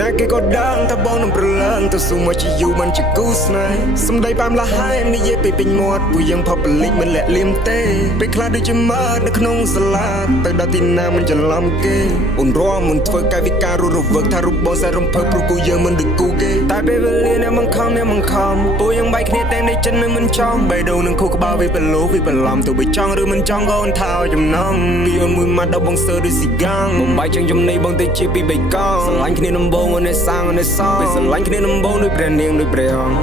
ណាគេក៏ដឹងថាបងនឹងប្រឡងទៅស៊ូមកជាយូមិនជាគូស្នេហ៍សំដីប៉ាមលះហើយនិយាយពេញមាត់ពួកយើងផបលិចមិនលាក់លៀមទេពេលខ្លះដូចជាមើលនៅក្នុងសាលាទៅដល់ទីណាមិនច្រឡំគេអូនរំមិនធ្វើកាយវិការរវើកថារូបបងសាររំភើបព្រោះគូយើងមិនដូចគូគេតែពេលវេលាអ្នកមិនខំពួកយើងបែកគ្នាតែនេះចិនមិនចង់បេះដូងនឹងខូក្បាលវាប្រឡូវាបន្លំទៅបីចង់ឬមិនចង់ក៏អូនថាចំណងពីអូនមួយម៉ាត់ដល់បងសើដូចស៊ីកាំងបំបាយចឹងចំណៃបងទៅជាពីបៃកងស្រឡាញ់គ្នាដំបងអូនឯសាងអូនឯសងពេលស្រឡាញ់គ្នាដំបងដូចព្រះនាងដូចព្រះអង្គ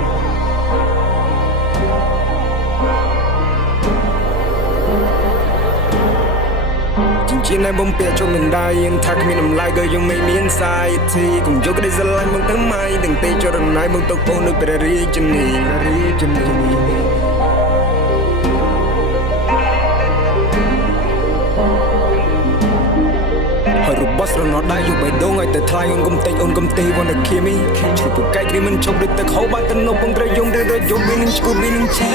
ជាណែបំពេជុំមិនដែរយើងថាគ្មានតម្លៃក៏យើងមិនមានសាយធីកុំយកក្តីស្រឡាញ់មកទៅម៉ៃទាំងទេចរណៃមកទៅបងដូចព្រះរាជនីហើយរបស់ស្រណោះដែរយកបេះដូងឲ្យទៅថ្លៃអូនកុំតិចអូនកុំទេវណ្ណគាមីជ្រុះពូកែគ្នាមិនជប់ដូចទឹកហូរបាត់ទៅនៅពងត្រយំឬរយំវានឹងឈួតវានឹងឈី